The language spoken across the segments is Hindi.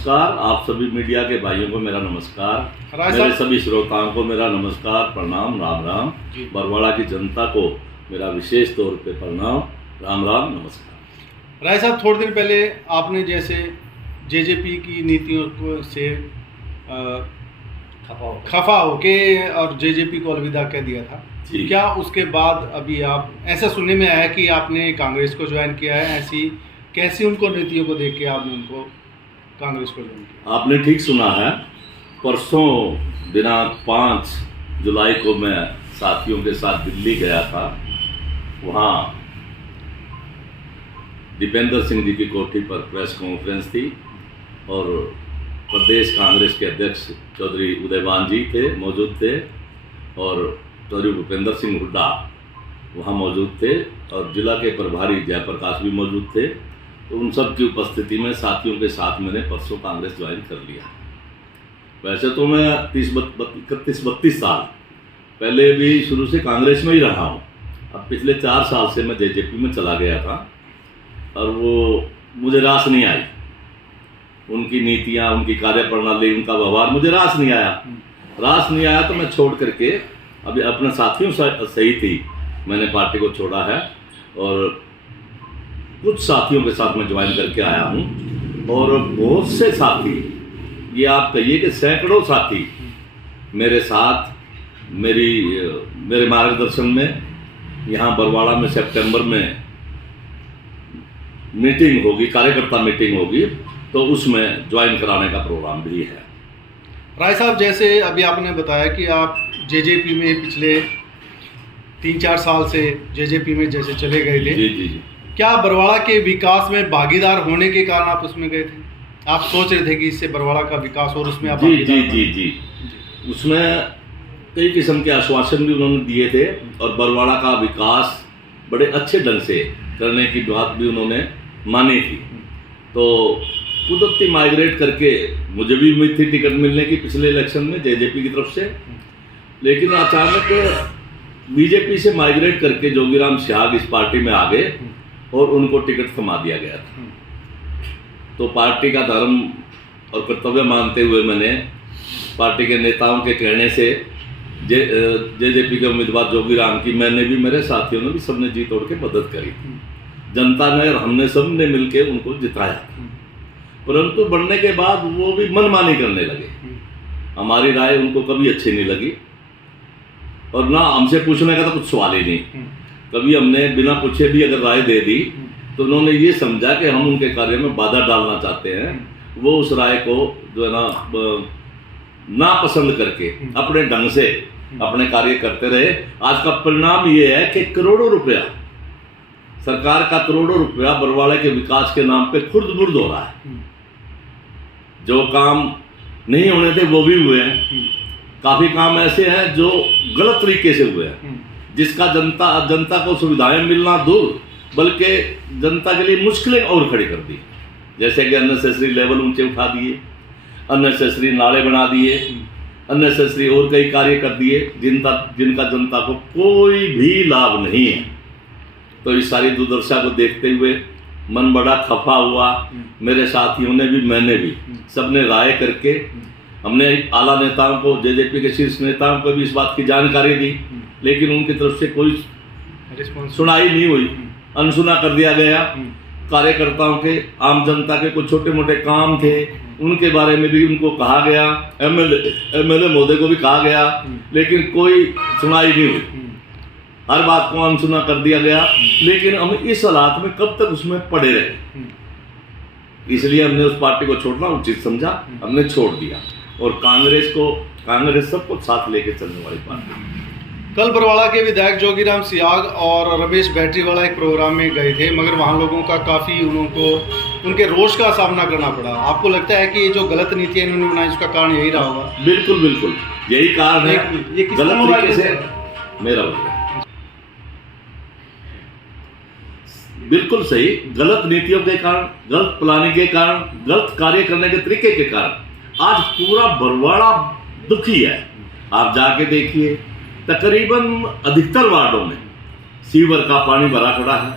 नमस्कार। आप सभी मीडिया के भाइयों को मेरा नमस्कार, राय मेरे साहब। सभी श्रोताओं को मेरा नमस्कार, प्रणाम, राम राम। बरवाड़ा की जनता को मेरा विशेष तौर पे प्रणाम, राम राम, नमस्कार। राय साहब, थोड़े दिन पहले आपने जैसे जेजेपी की नीतियों को से खफा होके और जेजेपी को अलविदा कह दिया था। जी। क्या उसके बाद अभी आप ऐसा सुनने में आया कि आपने कांग्रेस को ज्वाइन किया है? ऐसी कैसी उनको नीतियों को देख के आपने उनको कांग्रेस को ज्वाइन किया? आपने ठीक सुना है। परसों दिनांक 5 जुलाई को मैं साथियों के साथ दिल्ली गया था। वहाँ दीपेंद्र सिंह जी की कोठी पर प्रेस कॉन्फ्रेंस थी और प्रदेश कांग्रेस के अध्यक्ष चौधरी उदयवान जी थे, मौजूद थे, और चौधरी भूपेंद्र सिंह हुड्डा वहाँ मौजूद थे, और जिला के प्रभारी जयप्रकाश भी मौजूद थे। तो उन सब की उपस्थिति में साथियों के साथ मैंने परसों कांग्रेस ज्वाइन कर लिया। वैसे तो मैं 31-32 साल पहले भी शुरू से कांग्रेस में ही रहा हूँ। अब पिछले 4 साल से मैं जेजेपी में चला गया था और वो मुझे रास नहीं आई। उनकी नीतियाँ, उनकी कार्यप्रणाली, उनका व्यवहार मुझे रास नहीं आया। तो मैं छोड़ करके अभी अपने साथियों सहित ही मैंने पार्टी को छोड़ा है और कुछ साथियों के साथ मैं ज्वाइन करके आया हूँ। और बहुत से साथी, ये आप कहिए कि सैकड़ों साथी मेरे साथ मेरे मार्गदर्शन में यहाँ बरवाड़ा में सितंबर में मीटिंग होगी, कार्यकर्ता मीटिंग होगी, तो उसमें ज्वाइन कराने का प्रोग्राम भी है। राय साहब, जैसे अभी आपने बताया कि आप जेजेपी में पिछले 3-4 साल से जेजेपी में जैसे चले गए थे। जी। क्या बरवाड़ा के विकास में भागीदार होने के कारण आप उसमें गए थे? आप सोच रहे थे कि इससे बरवाड़ा का विकास और उसमें आप जी। उसमें कई किस्म के आश्वासन भी उन्होंने दिए थे और बरवाड़ा का विकास बड़े अच्छे ढंग से करने की बात भी उन्होंने मानी थी। तो कुदरती माइग्रेट करके मुझे भी उम्मीद थी टिकट मिलने की पिछले इलेक्शन में जेजेपी की तरफ से, लेकिन अचानक बीजेपी से माइग्रेट करके जोगीराम सिहाग इस पार्टी में आ गए और उनको टिकट थमा दिया गया था। तो पार्टी का धर्म और कर्तव्य मानते हुए मैंने पार्टी के नेताओं के कहने से जेजेपी के उम्मीदवार जोगीराम की मैंने भी, मेरे साथियों ने भी, सबने जी तोड़ के मदद करी। जनता ने और हमने सब ने मिलकर उनको जिताया। परंतु बढ़ने के बाद वो भी मनमानी करने लगे। हमारी राय उनको कभी अच्छी नहीं लगी और ना हमसे पूछने का तो कुछ सवाल ही नहीं। कभी हमने बिना पूछे भी अगर राय दे दी तो उन्होंने ये समझा कि हम उनके कार्य में बाधा डालना चाहते हैं। वो उस राय को जो है ना पसंद करके अपने ढंग से अपने कार्य करते रहे। आज का परिणाम ये है कि करोड़ों रुपया, सरकार का करोड़ों रुपया बरवाड़े के विकास के नाम पे खुर्द बुर्द हो रहा है। जो काम नहीं होने थे वो भी हुए हैं। काफी काम ऐसे हैं जो गलत तरीके से हुए हैं, जिसका जनता को सुविधाएं मिलना दूर, बल्कि जनता के लिए मुश्किलें और खड़ी कर दी। जैसे कि अननेसेसरी लेवल ऊंचे उठा दिए, अननेसेसरी नाले बना दिए, अननेसेसरी और कई कार्य कर दिए जिनका जनता को कोई भी लाभ नहीं है। तो इस सारी दुर्दशा को देखते हुए मन बड़ा खफा हुआ। मेरे साथियों ने भी, मैंने भी, सबने राय करके हमने आला नेताओं को, जेजेपी के शीर्ष नेताओं को भी इस बात की जानकारी दी, लेकिन उनकी तरफ से कोई सुनाई नहीं हुई, अनसुना कर दिया गया। कार्यकर्ताओं के, आम जनता के कुछ छोटे मोटे काम थे, उनके बारे में भी उनको कहा गया, एमएलए महोदय को भी कहा गया, लेकिन कोई सुनाई नहीं हुई। हर बात को अनसुना कर दिया गया। लेकिन हम इस हालात में कब तक उसमें पड़े रहे, इसलिए हमने उस पार्टी को छोड़ना उचित समझा, हमने छोड़ दिया। और कांग्रेस सबको साथ लेके चलने वाली पार्टी। कल बरवाड़ा के विधायक जोगीराम सिहाग और रमेश बैटरीवाला एक प्रोग्राम में गए थे, मगर वहाँ लोगों का काफ़ी उनके रोष का सामना करना पड़ा। आपको लगता है कि ये जो गलत नीतियाँ इन्होंने बनाई उसका कारण यही रहा होगा? बिल्कुल यही कारण है। ये गलत तरीके से मेरा बिल्कुल सही, गलत नीतियों के कारण, गलत प्लानिंग के कारण, गलत कार्य करने के तरीके के कारण आज पूरा बरवाड़ा दुखी है। आप जाके देखिए, तकरीबन अधिकतर वार्डों में सीवर का पानी भरा पड़ा है,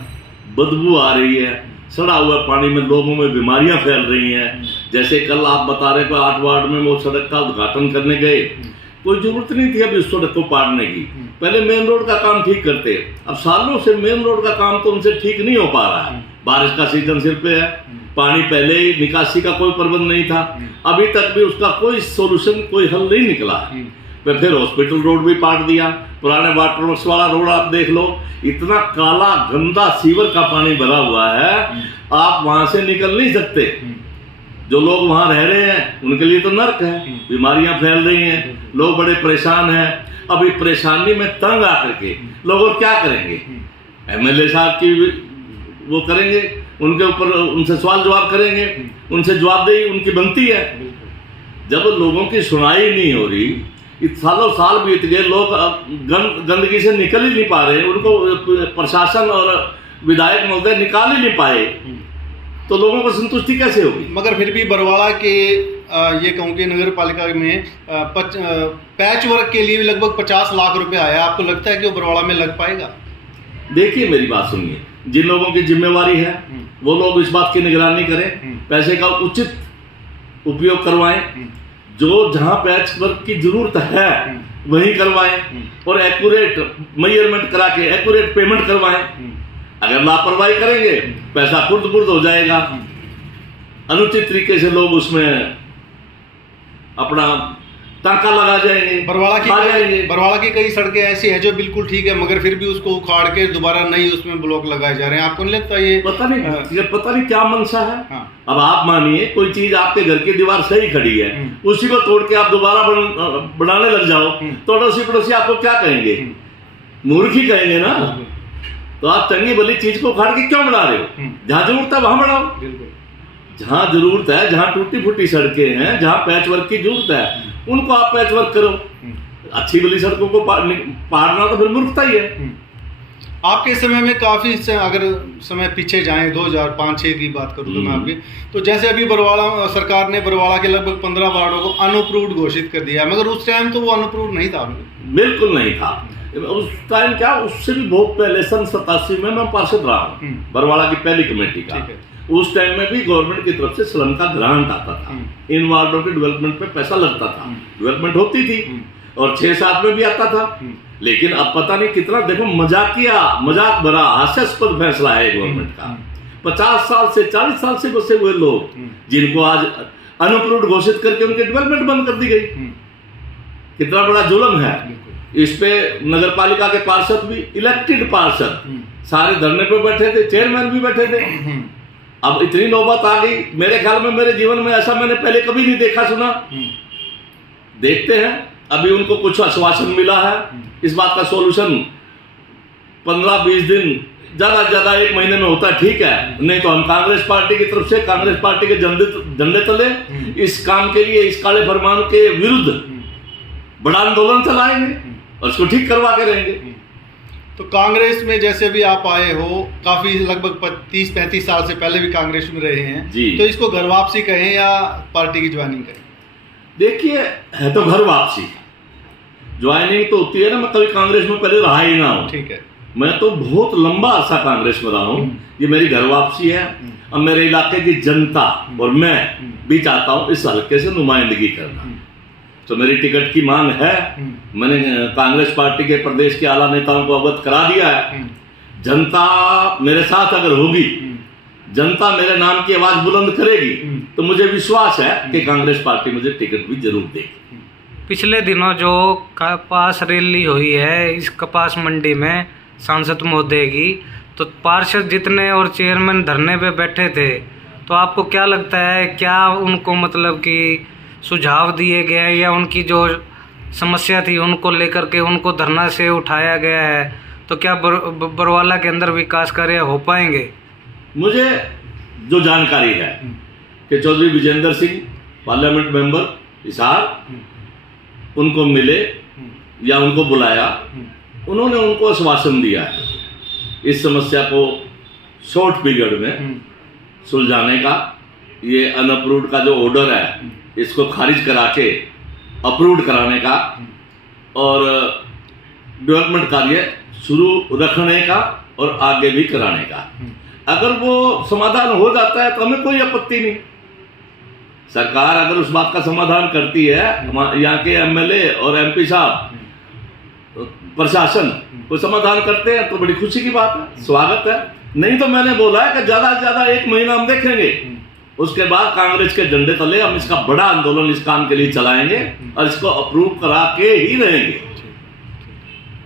बदबू आ रही है, सड़ा हुआ पानी में लोगों में बीमारियां फैल रही हैं। जैसे कल आप बता रहे थे 8 वार्ड में वो सड़क का उद्घाटन करने गए, कोई जरूरत नहीं थी अभी उस सड़क को पाड़ने की, पहले मेन रोड का काम ठीक करते। अब सालों से मेन रोड का काम तो उनसे ठीक नहीं हो पा रहा है। बारिश का सीजन सिर पे है, पानी पहले ही, निकासी का कोई प्रबंध नहीं था, अभी तक भी उसका कोई सोल्यूशन, कोई हल नहीं निकला है। फिर हॉस्पिटल रोड भी पाट दिया, पुराने वाटर वर्क्स वाला रोड आप देख लो, इतना काला गंदा सीवर का पानी भरा हुआ है, आप वहां से निकल नहीं सकते। जो लोग वहां रह रहे हैं उनके लिए तो नर्क है, बीमारियां फैल रही हैं, लोग बड़े परेशान हैं। अभी परेशानी में तंग आकर के लोग और क्या करेंगे? एमएलए साहब की वो करेंगे, उनके ऊपर उनसे सवाल जवाब करेंगे, उनसे जवाबदेही उनकी बनती है। जब लोगों की सुनाई नहीं हो रही, सालों साल बीत गए, लोग गंदगी से निकल ही नहीं पा रहे, उनको प्रशासन और विधायक महोदय निकाल ही नहीं पाए, तो लोगों को संतुष्टि कैसे होगी? मगर फिर भी बरवाड़ा के ये कहूँ कि नगर पालिका में पैच वर्क के लिए लगभग 50 लाख रुपए आया। आपको लगता है कि वो बरवाड़ा में लग पाएगा? देखिए मेरी बात सुनिए, जिन लोगों की जिम्मेवारी है वो लोग इस बात की निगरानी करें, पैसे का उचित उपयोग करवाएं, जो जहां पैच वर्क की जरूरत है वहीं करवाएं, और एक्यूरेट मेजरमेंट करा के एक्यूरेट पेमेंट करवाएं। अगर लापरवाही करेंगे पैसा खुर्द बुर्द हो जाएगा, अनुचित तरीके से लोग उसमें अपना टाका लगा जाएंगे, बरवाड़ा की कई सड़कें ऐसी हैं जो बिल्कुल ठीक है, मगर फिर भी उसको उखाड़ के दोबारा नई उसमें ब्लॉक लगाए जा रहे हैं। आपको नहीं लगता ये पता नहीं क्या मनसा है? हाँ। अब आप मानिए कोई चीज आपके घर की दीवार सही खड़ी है, उसी को तोड़ के आप दोबारा बनाने लग जाओ, तो अड़ोसी पड़ोसी आपको क्या कहेंगे? मूर्ख ही कहेंगे ना। तो आप चंगी भली चीज को उखाड़ के क्यों बना रहे हो? जहां जरूरत है वहां बनाओ, जहां जरूरत है, जहां टूटी फूटी सड़कें हैं, जहां पैच वर्क की जरूरत है उनको आप पैच वर्क करो। अच्छी भली सड़कों को पाड़ना तो फिर मूर्खता ही है। आपके समय में काफ़ी अगर समय पीछे जाएं 2005-6 की बात करूँ तो मैं आपकी, तो जैसे अभी बरवाड़ा सरकार ने बरवाड़ा के लगभग 15 वार्डों को अनअप्रूव्ड घोषित कर दिया है, मगर उस टाइम तो वो अनअप्रूव्ड नहीं था। बिल्कुल नहीं था उस टाइम। क्या, उससे भी बहुत पहले सन 87 में मैं पार्षद रहा हूँ बरवाड़ा की पहली कमेटी का। उस टाइम में भी गवर्नमेंट की तरफ से स्लम का ग्रांट आता था, इन वार्डों के डेवलपमेंट पे पैसा लगता था, डेवलपमेंट होती थी, और 6-7 में भी आता था। लेकिन अब पता नहीं कितना, देखो मजाक भरा हास्यास्पद फैसला है गवर्नमेंट का। 50 साल से 40 साल से बसे हुए लोग जिनको आज अनअप्रूव्ड घोषित करके उनके डेवलपमेंट बंद कर दी गई, कितना बड़ा जुल्म है। इस पे नगर पालिका के पार्षद भी, इलेक्टेड पार्षद सारे धरने पे बैठे थे, चेयरमैन भी बैठे थे। अब इतनी नौबत आ गई, मेरे ख्याल में मेरे जीवन में ऐसा मैंने पहले कभी नहीं देखा सुना। देखते हैं, अभी उनको कुछ आश्वासन मिला है, इस बात का सॉल्यूशन 15-20 दिन, ज्यादा से ज्यादा 1 महीने में होता है, ठीक है। नहीं तो हम कांग्रेस पार्टी की तरफ से, कांग्रेस पार्टी के झंडे तले इस काम के लिए, इस काले फरमान के विरुद्ध बड़ा आंदोलन चलाएंगे और उसको ठीक करवा के रहेंगे। तो कांग्रेस में जैसे भी आप आए हो, काफी लगभग 30-35 साल से पहले भी कांग्रेस में रहे हैं जी, तो इसको घर वापसी कहें या पार्टी की ज्वाइनिंग कहें? देखिए, है तो घर वापसी, ज्वाइनिंग तो होती है ना, मैं कभी कांग्रेस में पहले रहा ही ना हूं। ठीक है, मैं तो बहुत लंबा अरसा कांग्रेस में रहा हूं, ये मेरी घर वापसी है। अब मेरे इलाके की जनता और मैं भी चाहता हूं इस हल्के से नुमाइंदगी करना, तो मेरी टिकट की मांग है। मैंने कांग्रेस पार्टी के प्रदेश के आला नेताओं को अवगत करा दिया है। जनता मेरे साथ अगर होगी, जनता मेरे नाम की आवाज बुलंद करेगी, तो मुझे विश्वास है कि कांग्रेस पार्टी मुझे टिकट भी जरूर देगी। पिछले दिनों जो कपास रैली हुई है इस कपास मंडी में सांसद महोदय की, तो पार्षद जितने और चेयरमैन धरने पे बैठे थे, तो आपको क्या लगता है, क्या उनको मतलब कि सुझाव दिए गए या उनकी जो समस्या थी उनको लेकर के उनको धरना से उठाया गया है, तो क्या बरवाला के अंदर विकास कार्य हो पाएंगे? मुझे जो जानकारी है कि चौधरी विजेंद्र सिंह पार्लियामेंट मेंबर हिसार, उनको मिले या उनको बुलाया, उन्होंने उनको आश्वासन दिया है इस समस्या को शॉर्ट पीरियड में सुलझाने का। ये अनअप्रूव्ड का जो ऑर्डर है इसको खारिज करा के अप्रूव्ड कराने का और डेवलपमेंट कार्य शुरू रखने का और आगे भी कराने का। अगर वो समाधान हो जाता है तो हमें कोई आपत्ति नहीं, सरकार अगर उस बात का समाधान करती है, यहाँ के एमएलए और एमपी साहब, प्रशासन को समाधान करते हैं तो बड़ी खुशी की बात है, स्वागत है। नहीं तो मैंने बोला है कि ज्यादा से ज्यादा 1 महीना हम देखेंगे, उसके बाद कांग्रेस के झंडे तले हम इसका बड़ा आंदोलन इस काम के लिए चलाएंगे और इसको अप्रूव करा के ही रहेंगे।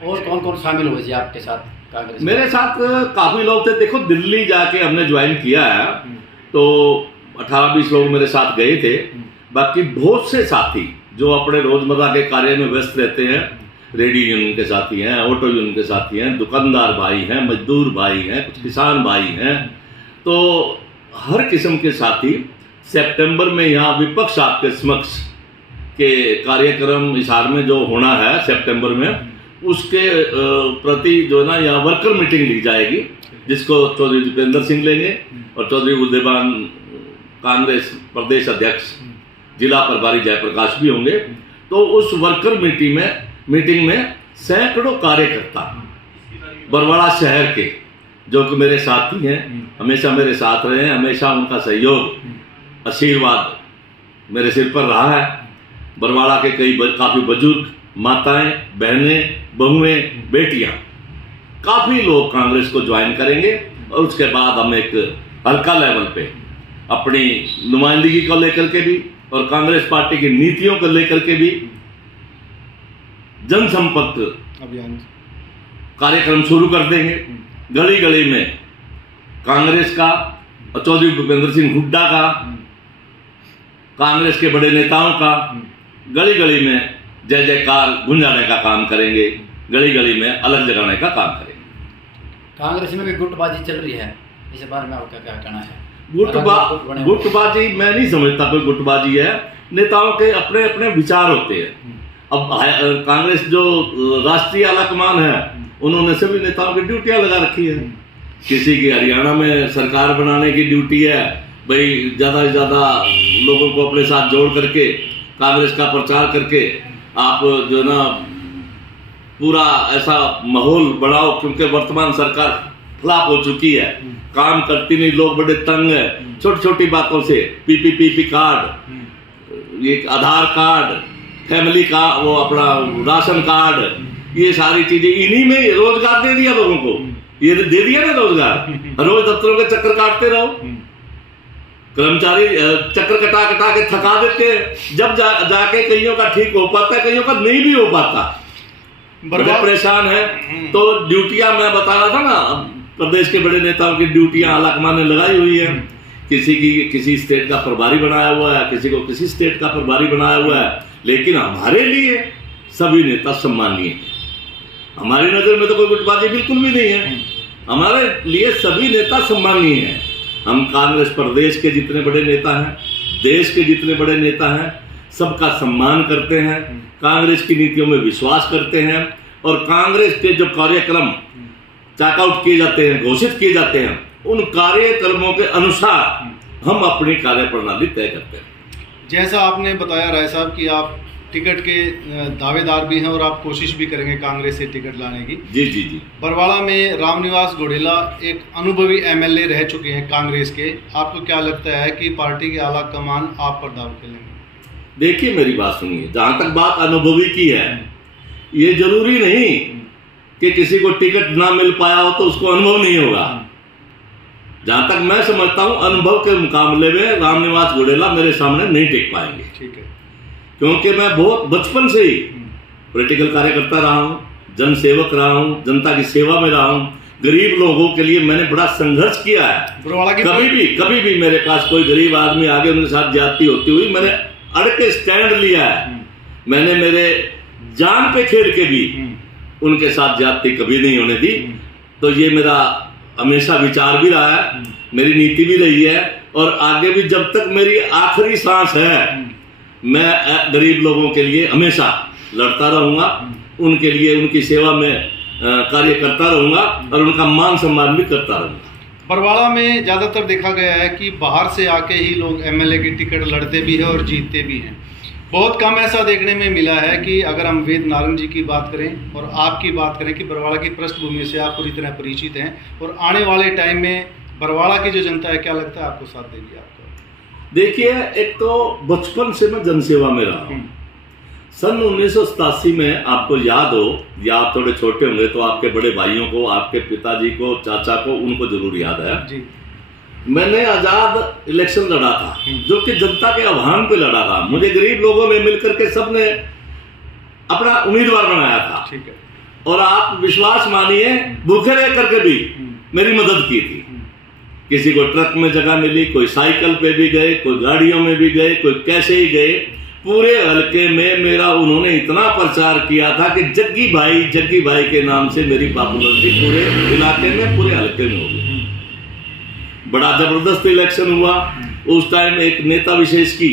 और कौन कौन शामिल हुए जी आपके साथ कांग्रेस? मेरे साथ काफी लोग थे। देखो, दिल्ली जाके हमने ज्वाइन किया है तो 18-20 लोग मेरे साथ गए थे। बाकी बहुत से साथी जो अपने रोजमर्रा के कार्य में व्यस्त रहते हैं, रेडी यूनियन के साथी हैं, ऑटो यूनियन के साथी हैं, दुकानदार भाई हैं, मजदूर भाई हैं, कुछ किसान भाई हैं, तो हर किस्म के साथी सितंबर में यहाँ विपक्ष आपके समक्ष के कार्यक्रम हिसार में जो होना है सितंबर में, उसके प्रति जो है ना यहाँ वर्कर मीटिंग ली जाएगी, जिसको चौधरी दीपेंद्र सिंह लेंगे और चौधरी उदयभान कांग्रेस प्रदेश अध्यक्ष, जिला प्रभारी जयप्रकाश भी होंगे। तो उस वर्कर मीटिंग में सैकड़ों कार्यकर्ता बरवाड़ा शहर के, जो कि मेरे साथी हैं, हमेशा मेरे साथ रहे हैं, हमेशा उनका सहयोग आशीर्वाद मेरे सिर पर रहा है। बरवाड़ा के काफ़ी बुजुर्ग, माताएं, बहनें, बहुएं, बेटियां, काफ़ी लोग कांग्रेस को ज्वाइन करेंगे और उसके बाद हम एक हल्का लेवल पे अपनी नुमाइंदगी को लेकर के भी और कांग्रेस पार्टी की नीतियों को लेकर के भी जनसंपर्क अभियान कार्यक्रम शुरू कर देंगे। गली गली में कांग्रेस का और चौधरी भूपेंद्र सिंह हुड्डा का, कांग्रेस के बड़े नेताओं का गली गली में जय जयकार गुंजाने का काम करेंगे, गली गली में अलग जगाने का काम करेंगे। कांग्रेस में भी गुटबाजी चल रही है, इस बारे में आपका क्या कहना है? गुटबाजी मैं नहीं समझता कोई गुटबाजी है। नेताओं के अपने अपने विचार होते हैं। अब कांग्रेस जो राष्ट्रीय आलाकमान है, उन्होंने सभी नेताओं की ड्यूटियां लगा रखी है। किसी की हरियाणा में सरकार बनाने की ड्यूटी है, भाई ज़्यादा से ज़्यादा लोगों को अपने साथ जोड़ करके कांग्रेस का प्रचार करके आप जो है ना पूरा ऐसा माहौल बनाओ, क्योंकि वर्तमान सरकार फ्लॉप हो चुकी है, काम करती नहीं, लोग बड़े तंग है छोटी छोटी बातों से। पीपी कार्ड, ये आधार कार्ड, फैमिली का वो अपना राशन कार्ड, ये सारी चीजें, इन्हीं में रोजगार दे दिया लोगों को, ये दे दिया ना रोजगार। रोज दफ्तरों के चक्कर काटते रहो, कर्मचारी चक्कर कटा के थका देते हैं। जब जाके कईयों का ठीक हो पाता है, कईयों का नहीं भी हो पाता, बड़े परेशान है। तो ड्यूटियां मैं बता रहा था ना, प्रदेश के बड़े नेताओं की ड्यूटियां आलाकमान ने लगाई हुई है। किसी की किसी स्टेट का प्रभारी बनाया हुआ है, किसी को किसी स्टेट का प्रभारी बनाया हुआ है। लेकिन हमारे लिए सभी नेता सम्मानीय हैं। हमारी नजर में तो कोई गुटबाजी बिल्कुल भी नहीं है। हमारे लिए सभी नेता सम्मानीय हैं। हम कांग्रेस प्रदेश के जितने बड़े नेता हैं, देश के जितने बड़े नेता हैं, सबका सम्मान करते हैं, कांग्रेस की नीतियों में विश्वास करते हैं और कांग्रेस के जो कार्यक्रम चेकआउट किए जाते हैं, घोषित किए जाते हैं, उन कार्यक्रमों के अनुसार हम अपनी कार्य प्रणाली तय करते हैं। जैसा आपने बताया राय साहब कि आप टिकट के दावेदार भी हैं और आप कोशिश भी करेंगे कांग्रेस से टिकट लाने की। जी जी जी। बरवाड़ा में रामनिवास घोडेला एक अनुभवी एमएलए रह चुके हैं कांग्रेस के। आपको क्या लगता है कि पार्टी के आला कमान आप पर दाव खेलेंगे? देखिए, मेरी बात सुनिए, जहाँ तक बात अनुभवी की है, ये जरूरी नहीं कि किसी को टिकट ना मिल पाया हो तो उसको अनुभव नहीं होगा। जहां तक मैं समझता हूं, अनुभव के मुकाबले में रामनिवास घोडेला मेरे सामने नहीं टिक पाएंगे। ठीक है, क्योंकि मैं बहुत बचपन से ही पॉलिटिकल कार्यकर्ता रहा हूं, जन सेवक रहा हूं, जनता की सेवा में रहा हूं, गरीब लोगों के लिए मैंने बड़ा संघर्ष किया है। कभी भी मेरे पास कोई गरीब आदमी आगे उनके साथ ज्यादती होती हुई मैंने अड़ के स्टैंड लिया है। मैंने मेरे जान पे खेल के भी उनके साथ ज्यादती कभी नहीं होने दी। तो ये मेरा हमेशा विचार भी रहा है, मेरी नीति भी रही है और आगे भी जब तक मेरी आखिरी सांस है मैं गरीब लोगों के लिए हमेशा लड़ता रहूंगा, उनके लिए उनकी सेवा में कार्य करता रहूंगा और उनका मान सम्मान भी करता रहूंगा। बरवाड़ा में ज़्यादातर देखा गया है कि बाहर से आके ही लोग एमएलए की टिकट लड़ते भी हैं और जीतते भी हैं। बहुत कम ऐसा देखने में मिला है कि अगर हम वेद नारायण जी की बात करें और आपकी बात करें कि बरवाड़ा की पृष्ठभूमि से आप पूरी तरह परिचित हैं और आने वाले टाइम में बरवाड़ा की जो जनता है, क्या लगता है आपको साथ देगी? आपको देखिए, एक तो बचपन से मैं जनसेवा में रहा हूँ। सन 1987 में आपको याद हो, या आप थोड़े छोटे होंगे तो आपके बड़े भाइयों को, आपके पिताजी को, चाचा को, उनको जरूर याद है जी। मैंने आजाद इलेक्शन लड़ा था, जो कि जनता के आह्वान पे लड़ा था। मुझे गरीब लोगों ने मिलकर के सबने अपना उम्मीदवार बनाया था। ठीक है। और आप विश्वास मानिए, भूखे रह करके भी मेरी मदद की थी। किसी को ट्रक में जगह मिली, कोई साइकिल पे भी गए, कोई गाड़ियों में भी गए, कोई कैसे ही गए। पूरे हलके में मेरा उन्होंने इतना प्रचार किया था कि जग्गी भाई के नाम से मेरी पॉपुलरिटी पूरे इलाके में, पूरे हलके में हो गई। बड़ा जबरदस्त इलेक्शन हुआ। उस टाइम एक नेता विशेष की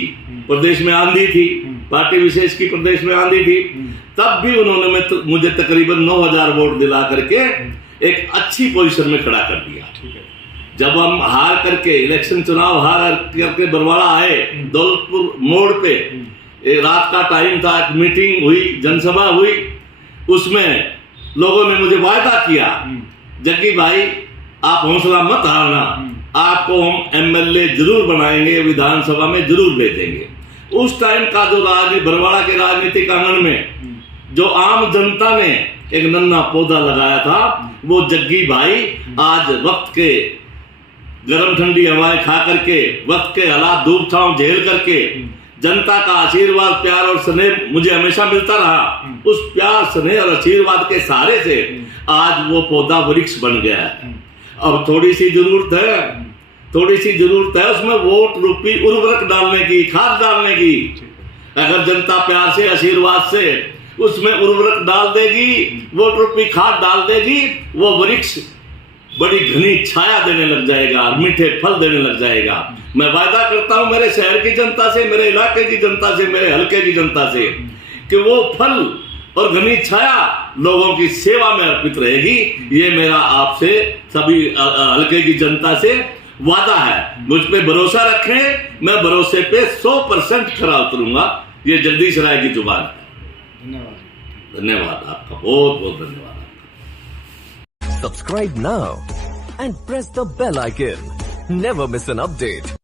प्रदेश में आंधी थी, पार्टी विशेष की प्रदेश में आंधी थी, तब भी उन्होंने मुझे तकरीबन 9000 वोट दिला करके एक अच्छी पोजीशन में खड़ा कर दिया। ठीक है। जब हम हार करके इलेक्शन चुनाव हार करके बरवाड़ा आए, दौलतपुर मोड़ पे रात का टाइम था, एक मीटिंग हुई, जनसभा हुई। उसमें लोगों ने मुझे वायदा किया, जग्गी भाई आप हौसला मत हारना, आपको हम एमएलए जरूर बनाएंगे, विधानसभा में जरूर भेजेंगे। उस टाइम का जो बरवाड़ा के राजनीतिक आंगन में जो आम जनता ने एक नन्हा पौधा लगाया था, वो जग्गी भाई आज वक्त के गर्म ठंडी हवाएं खा करके, वक्त के हालात धूप छांव झेल करके, जनता का आशीर्वाद, प्यार और स्नेह मुझे हमेशा मिलता रहा। उस प्यार, स्नेह और आशीर्वाद के सहारे से आज वो पौधा वृक्ष बन गया है। अब थोड़ी सी जरूरत है उसमें वोट रूपी उर्वरक डालने की, खाद डालने की। अगर जनता प्यार से, आशीर्वाद से उसमें उर्वरक डाल देगी, वोट रूपी खाद डाल देगी, वो वृक्ष बड़ी घनी छाया देने लग जाएगा, मीठे फल देने लग जाएगा। मैं वायदा करता हूं मेरे शहर की जनता से, मेरे इलाके की जनता से, मेरे हलके की जनता से, कि वो फल और घनी छाया लोगों की सेवा में अर्पित रहेगी। ये मेरा आपसे, सभी हलके की जनता से वादा है। मुझ पे भरोसा रखें, मैं भरोसे पे 100% खरा उतरूंगा। ये जगदीश राय की जुबान है। धन्यवाद आपका, बहुत बहुत धन्यवाद। Subscribe now and press the bell icon. Never miss an update.